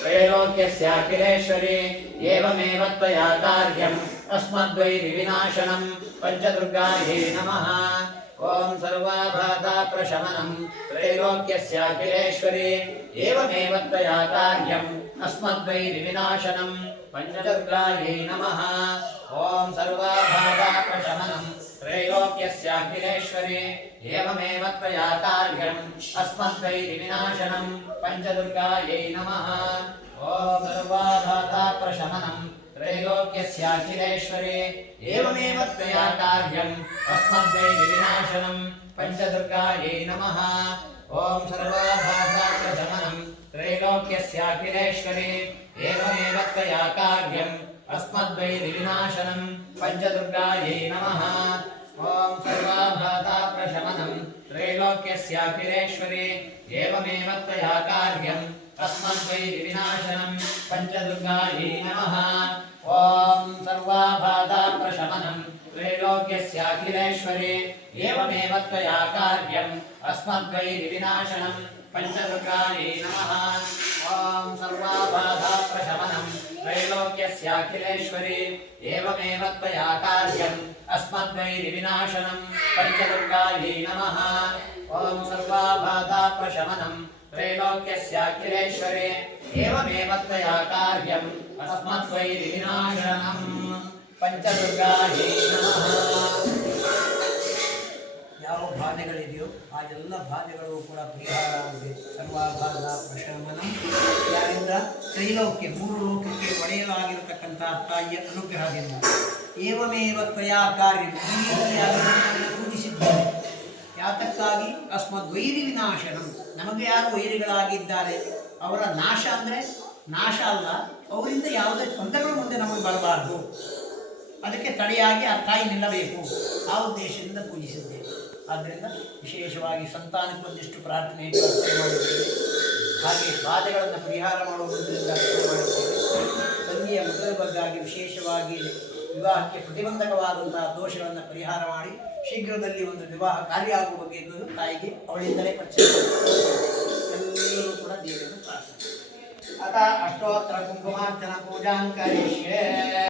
त्रैलोक्यस्याखिलेश्वरी एवमेव त्वया कार्यम् अस्मद्वैरिविनाशनं पञ्चदुर्गायै नमः। ॐ सर्वाबाधाप्रशमनं त्रैलोक्यस्याखिलेश्वरी एवमेव त्वया कार्यम् अस्मद्वैरिविनाशनं पञ्चदुर्गायै नमः। ॐ सर्वाबाधाप्रशमनं त्रैलोक्यस्याखिलेश्वरी एवमेव त्वया कार्यम् अस्मद्वैरिविनाशनं पञ्चदुर्गायै नमः। ॐ सर्वाबाधाप्रशमनं त्रैलोक्यस्याखिलेश्वरी एवमेव त्वया कार्यम् अस्मद्वैरिविनाशनं पञ्चदुर्गायै नमः। ॐ सर्वाबाधाप्रशमनं त्रैलोक्यस्याखिलेश्वरी एवमेव त्वया कार्यम् अस्मद्वैरिविनाशनं पञ्चदुर्गायै नमः। ॐ सर्वाबाधाप्रशमनं त्रैलोक्यस्याखिलेश्वरी एवमेव त्वया कार्यम् अस्मद्वैरिविनाशनं पञ्चदुर्गायै नमः। ॐ सर्वाबाधाप्रशमनं त्रैलोक्यस्याखिलेश्वरी एवमेव त्वया कार्यम् अस्मद्वैरिविनाशनं पञ्चदुर्गायै नमः। ॐ सर्वाबाधाप्रशमनं त्रैलोक्यस्याखिलेश्वरी एवमेव त्वया कार्यम् अस्मद्वैरिविनाशनं पञ्चदुर्गायै नमः। ॐ सर्वाबाधाप्रशमनं त्रैलोक्यस्याखिलेश्वरी एवमेव त्वया कार्यम् अस्मद्वैरिविनाशनं पञ्चदुर्गायै नमः। ಯಾವ ಬಾಧೆಗಳಿದೆಯೋ ಆ ಎಲ್ಲ ಬಾಧೆಗಳು ಕೂಡ ಪರಿಹಾರ ಆಗಬೇಕು. ಸರ್ವಾಬಾಧ ಪ್ರಶಮನ ಯಾರಿಂದ ತ್ರೈಲೋಕ್ಯ ಮೂರು ಲೋಕಕ್ಕೆ ಒಡೆಯಲಾಗಿರತಕ್ಕಂಥ ತಾಯಿಯ ಅನುಗ್ರಹದಿಂದ ಏವಮೇವ ತ್ವಯಾ ಕಾರ್ಯ ಪೂಜಿಸಿದ್ದಾರೆ. ಯಾತಕ್ಕಾಗಿ ಅಸ್ಮದ್ವೈರಿ ವಿನಾಶನಂ ನಮಗೆ ಯಾರು ವೈರಿಗಳಾಗಿದ್ದಾರೆ ಅವರ ನಾಶ ಅಂದರೆ ನಾಶ ಅಲ್ಲ, ಅವರಿಂದ ಯಾವುದೇ ತೊಂದರೆಗಳು ಮುಂದೆ ನಮಗೆ ಬರಬಾರ್ದು, ಅದಕ್ಕೆ ತಡೆಯಾಗಿ ಆ ತಾಯಿ ನಿಲ್ಲಬೇಕು, ಆ ಉದ್ದೇಶದಿಂದ ಪೂಜಿಸಿದ್ದೇವೆ. ಆದ್ದರಿಂದ ವಿಶೇಷವಾಗಿ ಸಂತಾನಕ್ಕೆ ಒಂದಿಷ್ಟು ಪ್ರಾರ್ಥನೆ ಮಾಡುತ್ತೇವೆ. ಹಾಗೆ ಬಾಧೆಗಳನ್ನು ಪರಿಹಾರ ಮಾಡುವುದರಿಂದ ಅರ್ಚನೆ ಮಾಡುತ್ತೇವೆ. ತಂಗಿಯ ಮದುವೆ ಬಗ್ಗಾಗಿ ವಿಶೇಷವಾಗಿ ವಿವಾಹಕ್ಕೆ ಪ್ರತಿಬಂಧಕವಾದಂತಹ ದೋಷಗಳನ್ನು ಪರಿಹಾರ ಮಾಡಿ ಶೀಘ್ರದಲ್ಲಿ ಒಂದು ವಿವಾಹ ಕಾರ್ಯ ಆಗುವ ಬಗ್ಗೆ ತಾಯಿಗೆ ಅವಳಿಂದಲೇ ಪರಿಚಯ ಎಲ್ಲರೂ ಕೂಡ ದೇವರನ್ನು ಪ್ರಾರ್ಥನೆ. ಅಥ ಅಷ್ಟೋತ್ತರ ಕುಂಕುಮಾರ್ಚನ ಪೂಜಾಂ ಕರಿಷ್ಯೆ.